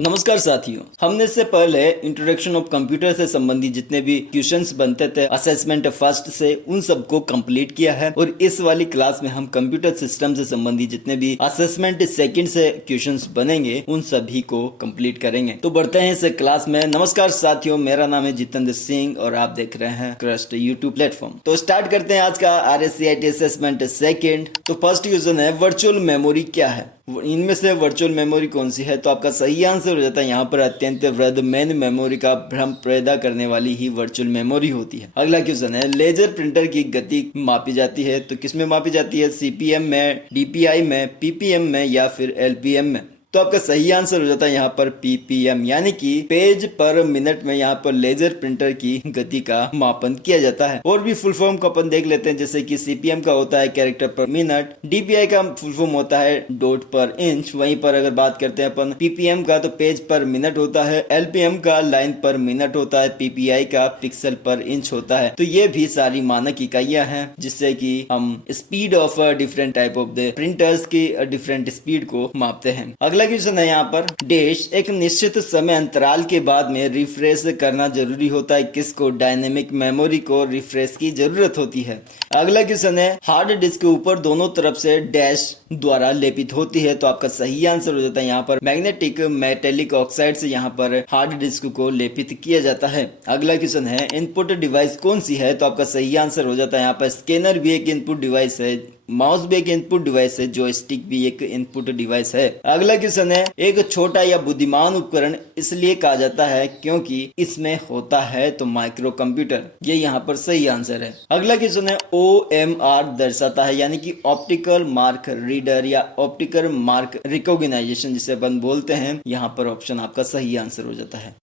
नमस्कार साथियों, हमने इससे पहले इंट्रोडक्शन ऑफ कंप्यूटर से संबंधित जितने भी क्वेश्चंस बनते थे असेसमेंट फर्स्ट से उन सबको कंप्लीट किया है और इस वाली क्लास में हम कंप्यूटर सिस्टम से संबंधित जितने भी असेसमेंट सेकंड से क्वेश्चंस बनेंगे उन सभी को कंप्लीट करेंगे। तो बढ़ते हैं इस क्लास में। नमस्कार साथियों, मेरा नाम है जितेंद्र सिंह और आप देख रहे हैं क्रस्ट यूट्यूब प्लेटफॉर्म। तो स्टार्ट करते हैं आज का RSCIT असेसमेंट सेकेंड। तो फर्स्ट क्वेश्चन है वर्चुअल मेमोरी क्या है, इनमें से वर्चुअल मेमोरी कौन सी है। तो आपका सही आंसर हो जाता है यहाँ पर अत्यंत वृहद मेन मेमोरी का भ्रम पैदा करने वाली ही वर्चुअल मेमोरी होती है। अगला क्वेश्चन है लेजर प्रिंटर की गति मापी जाती है, तो किसमें मापी जाती है, CPM में, DPI में, PPM में या फिर LPM में। तो आपका सही आंसर हो जाता है यहाँ पर PPM, यानी कि पेज पर मिनट में यहाँ पर लेजर प्रिंटर की गति का मापन किया जाता है। और भी फुल फॉर्म को अपन देख लेते हैं, जैसे कि CPM का होता है कैरेक्टर पर मिनट, DPI का फुल फॉर्म होता है डॉट पर इंच। वहीं पर अगर बात करते हैं अपन PPM का, तो पेज पर मिनट होता है, LPM का लाइन पर मिनट होता है, PPI का पिक्सल पर इंच होता है। तो ये भी सारी मानक इकाइयां हैं जिससे कि हम speed of different type of the printers की डिफरेंट स्पीड को मापते हैं। अगला क्वेश्चन है यहाँ पर डैश एक निश्चित समय अंतराल के बाद में रिफ्रेश करना जरूरी होता है, किसको, डायनेमिक मेमोरी को रिफ्रेश की जरूरत होती है। अगला क्वेश्चन है हार्ड डिस्क के ऊपर दोनों तरफ से डैश द्वारा लेपित होती है, तो आपका सही आंसर हो जाता है यहाँ पर मैग्नेटिक मेटेलिक ऑक्साइड से यहाँ पर हार्ड डिस्क को लेपित किया जाता है। अगला क्वेश्चन है इनपुट डिवाइस कौन सी है, तो आपका सही आंसर हो जाता है यहाँ पर स्कैनर भी एक इनपुट डिवाइस है, माउस भी एक इनपुट डिवाइस है, जॉयस्टिक भी एक इनपुट डिवाइस है। अगला क्वेश्चन है एक छोटा या बुद्धिमान उपकरण इसलिए कहा जाता है क्योंकि इसमें होता है तो माइक्रो कंप्यूटर, ये यहाँ पर सही आंसर है। अगला क्वेश्चन है OMR दर्शाता है, यानी कि ऑप्टिकल मार्क रीडर या ऑप्टिकल मार्क रिकॉग्नाइजेशन जिसे अपन बोलते हैं। यहाँ पर ऑप्शन आपका सही आंसर हो जाता है।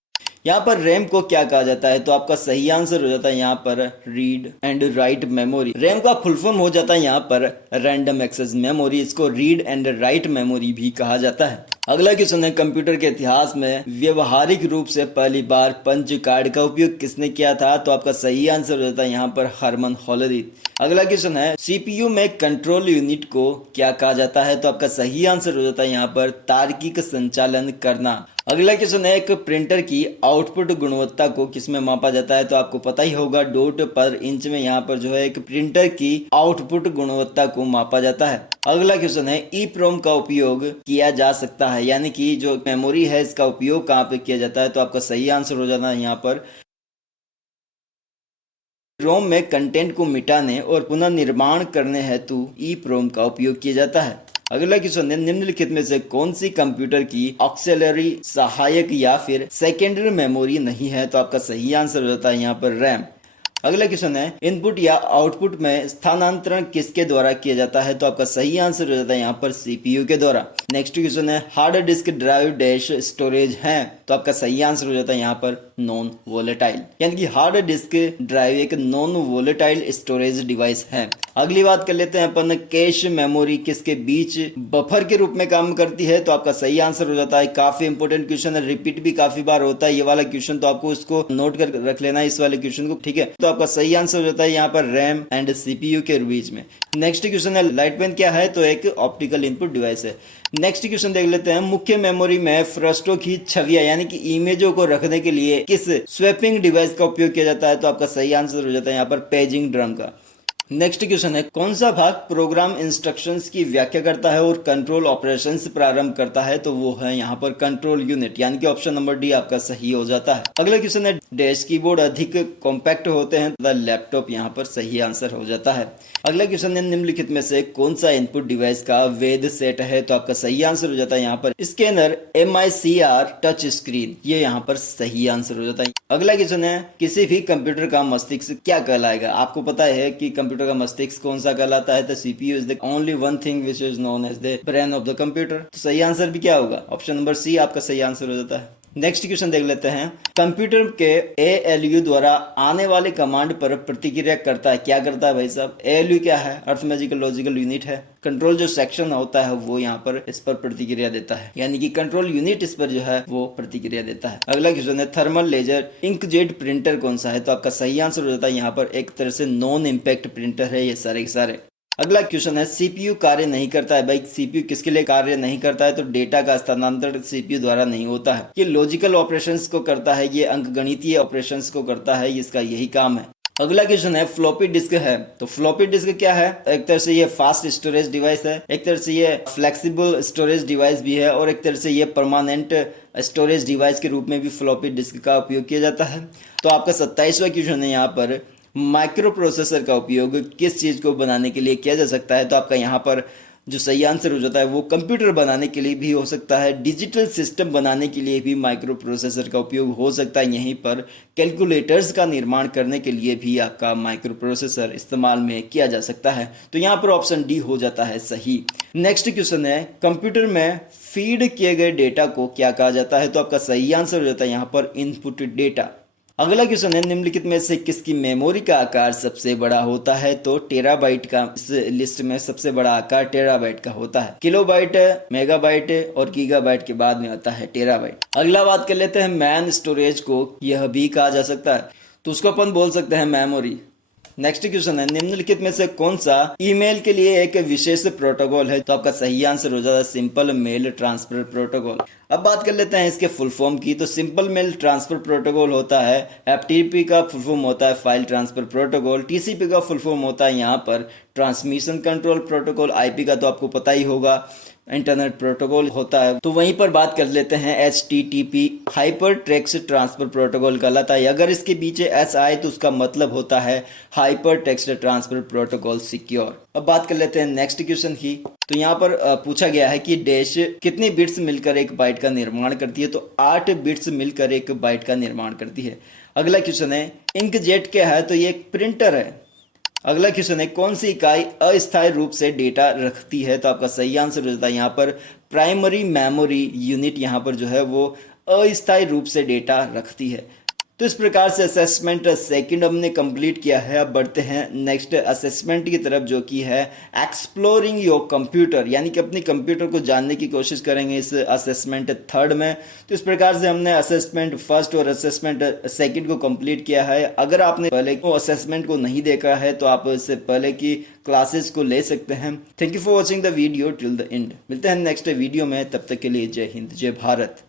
यहाँ पर रैम को क्या कहा जाता है, तो आपका सही आंसर हो जाता है यहाँ पर read and write memory. RAM का फुल फॉर्म हो जाता है यहाँ पर रैंडम एक्सेस मेमोरी, इसको रीड एंड राइट मेमोरी भी कहा जाता है। अगला क्वेश्चन है कंप्यूटर के इतिहास में व्यवहारिक रूप से पहली बार पंच कार्ड का उपयोग किसने किया था, तो आपका सही आंसर हो जाता है यहाँ पर हरमन होलरिथ। अगला क्वेश्चन है CPU में कंट्रोल यूनिट को क्या कहा जाता है, तो आपका सही आंसर हो जाता है यहाँ पर तार्किक संचालन करना। अगला क्वेश्चन है एक प्रिंटर की आउटपुट गुणवत्ता को किसमें मापा जाता है, तो आपको पता ही होगा डॉट पर इंच में यहाँ पर जो है एक प्रिंटर की आउटपुट गुणवत्ता को मापा जाता है। अगला क्वेश्चन है EEPROM का उपयोग किया जा सकता है, यानी कि जो मेमोरी है इसका उपयोग कहाँ पे किया जाता है, तो आपका सही आंसर हो जाना है यहाँ पर रोम में कंटेंट को मिटाने और पुनः निर्माण करने हेतु EEPROM का उपयोग किया जाता है। अगला क्वेश्चन है निम्नलिखित में से कौन सी कंप्यूटर की ऑक्सिलरी सहायक या फिर सेकेंडरी मेमोरी नहीं है, तो आपका सही आंसर हो जाता है यहाँ पर रैम। अगला क्वेश्चन है इनपुट या आउटपुट में स्थानांतरण किसके द्वारा किया जाता है, तो आपका सही आंसर हो जाता है यहाँ पर CPU के द्वारा। नेक्स्ट क्वेश्चन है hard disk drive dash storage है, तो आपका सही आंसर हो जाता है यहाँ पर नॉन वोलेटाइल, यानी कि हार्ड डिस्क ड्राइव एक नॉन वोलेटाइल स्टोरेज डिवाइस है। अगली बात कर लेते हैं अपन कैश मेमोरी किसके बीच बफर के रूप में काम करती है, तो आपका सही आंसर हो जाता है, काफी इंपोर्टेंट क्वेश्चन है, रिपीट भी काफी बार होता है ये वाला क्वेश्चन, तो आपको इसको नोट कर रख लेना है इस वाले क्वेश्चन को, ठीक है। तो आपका सही आंसर हो जाता है यहाँ पर रैम एंड CPU के बीच में। नेक्स्ट क्वेश्चन है लाइट पेन क्या है, तो एक ऑप्टिकल इनपुट डिवाइस है। नेक्स्ट क्वेश्चन देख लेते हैं मुख्य मेमोरी में पृष्ठों की छवियां यानी कि इमेजों को रखने के लिए किस स्वैपिंग डिवाइस का उपयोग किया जाता है, तो आपका सही आंसर हो जाता है यहाँ पर पेजिंग ड्रम का। नेक्स्ट क्वेश्चन है कौन सा भाग प्रोग्राम इंस्ट्रक्शंस की व्याख्या करता है और कंट्रोल ऑपरेशंस प्रारंभ करता है, तो वो है यहाँ पर कंट्रोल यूनिट, यानी कि ऑप्शन नंबर डी आपका सही हो जाता है। अगला क्वेश्चन है डैश कीबोर्ड अधिक कॉम्पैक्ट होते हैं तथा लैपटॉप यहाँ पर सही आंसर हो जाता है। अगला क्वेश्चन है निम्नलिखित में से कौन सा इनपुट डिवाइस का वैध सेट है, तो आपका सही आंसर हो जाता है यहाँ पर स्कैनर MICR टच स्क्रीन, ये यहाँ पर सही आंसर हो जाता है। अगला क्वेश्चन है किसी भी कंप्यूटर का मस्तिष्क क्या कहलाएगा, आपको पता है कि कंप्यूटर का मस्तिष्क कौन सा कहलाता है, तो CPU is the only one thing which is known as the brain of the computer. तो सही आंसर भी क्या होगा, ऑप्शन नंबर सी आपका सही आंसर हो जाता है। नेक्स्ट क्वेश्चन देख लेते हैं कंप्यूटर के ALU द्वारा आने वाले कमांड पर प्रतिक्रिया करता है, क्या करता है भाई साहब, ALU क्या है, अर्थमेटिकल लॉजिकल यूनिट है। कंट्रोल जो सेक्शन होता है वो यहाँ पर इस पर प्रतिक्रिया देता है, यानी कि कंट्रोल यूनिट इस पर जो है वो प्रतिक्रिया देता है। अगला क्वेश्चन है थर्मल लेजर इंकजेट प्रिंटर कौन सा है, तो आपका सही आंसर हो जाता है यहाँ पर एक तरह से नॉन इम्पैक्ट प्रिंटर है ये सारे के सारे। अगला क्वेश्चन है सीपीयू कार्य नहीं करता है। भाई सीपीयू किसके लिए कार्य नहीं करता है? तो डेटा का स्थानांतरण सीपीयू द्वारा नहीं होता है। ये लॉजिकल ऑपरेशंस को करता है, ये अंकगणितीय ऑपरेशंस को करता है, इसका यही काम है। अगला क्वेश्चन है फ्लॉपी डिस्क है। तो फ्लॉपी डिस्क क्या है? एक तरह से ये फास्ट स्टोरेज डिवाइस है, एक तरह से ये फ्लेक्सिबल स्टोरेज डिवाइस भी है, और एक तरह से ये परमानेंट स्टोरेज डिवाइस के रूप में भी फ्लॉपी डिस्क का उपयोग किया जाता है। तो आपका 27वां क्वेश्चन है यहाँ पर माइक्रो प्रोसेसर का उपयोग किस चीज को बनाने के लिए किया जा सकता है? तो आपका यहाँ पर जो सही आंसर हो जाता है वो कंप्यूटर बनाने के लिए भी हो सकता है, डिजिटल सिस्टम बनाने के लिए भी माइक्रो प्रोसेसर का उपयोग हो सकता है। यहीं पर कैलकुलेटर्स का निर्माण करने के लिए भी आपका माइक्रो प्रोसेसर इस्तेमाल में किया जा सकता है। तो यहाँ पर ऑप्शन डी हो जाता है सही। नेक्स्ट क्वेश्चन है कंप्यूटर में फीड किए गए डेटा को क्या कहा जाता है? तो आपका सही आंसर हो जाता है यहाँ पर इनपुट डेटा। अगला क्वेश्चन है निम्नलिखित में से किसकी मेमोरी का आकार सबसे बड़ा होता है? तो टेराबाइट का इस लिस्ट में सबसे बड़ा आकार टेराबाइट का होता है। किलोबाइट, मेगाबाइट और गीगाबाइट के बाद में आता है टेराबाइट। अगला बात कर लेते हैं मैन स्टोरेज को यह भी कहा जा सकता है, तो उसको अपन बोल सकते हैं मेमोरी। नेक्स्ट क्वेश्चन है निम्नलिखित में से कौन सा ईमेल के लिए एक विशेष प्रोटोकॉल है? तो आपका सही आंसर हो जाता है सिंपल मेल ट्रांसफर प्रोटोकॉल। अब बात कर लेते हैं इसके फुल फॉर्म की। तो सिंपल मेल ट्रांसफर प्रोटोकॉल होता है, एफटीपी का फुल फॉर्म होता है फाइल ट्रांसफर प्रोटोकॉल, टीसीपी का फुल फॉर्म होता है यहाँ पर ट्रांसमिशन कंट्रोल प्रोटोकॉल, आईपी का तो आपको पता ही होगा इंटरनेट प्रोटोकॉल होता है। तो वहीं पर बात कर लेते हैं HTTP hyper text transfer protocol कहलाता है। अगर इसके पीछे एस आए तो उसका मतलब होता है hyper text transfer protocol secure. अब बात कर लेते हैं नेक्स्ट क्वेश्चन की। तो यहाँ पर पूछा गया है कि डैश कितनी बिट्स मिलकर एक बाइट का निर्माण करती है? तो 8 बिट्स मिलकर एक बाइट का निर्माण करती है। अगला क्वेश्चन है इंकजेट क्या है? तो ये एक प्रिंटर है। अगला क्वेश्चन है कौन सी इकाई अस्थायी रूप से डेटा रखती है? तो आपका सही आंसर हो जाता है यहाँ पर प्राइमरी मेमोरी यूनिट यहाँ पर जो है वो अस्थायी रूप से डेटा रखती है। तो इस प्रकार से असेसमेंट सेकंड हमने कंप्लीट किया है। अब बढ़ते हैं नेक्स्ट असेसमेंट की तरफ जो कि है एक्सप्लोरिंग योर कंप्यूटर, यानी कि अपने कंप्यूटर को जानने की कोशिश करेंगे इस असेसमेंट थर्ड में। तो इस प्रकार से हमने असेसमेंट फर्स्ट और असेसमेंट सेकंड को कंप्लीट किया है। अगर आपने पहले को असेसमेंट को नहीं देखा है तो आप इससे पहले की क्लासेस को ले सकते हैं। Thank you for watching the video till the end. मिलते हैं नेक्स्ट वीडियो में, तब तक के लिए जय हिंद जय भारत।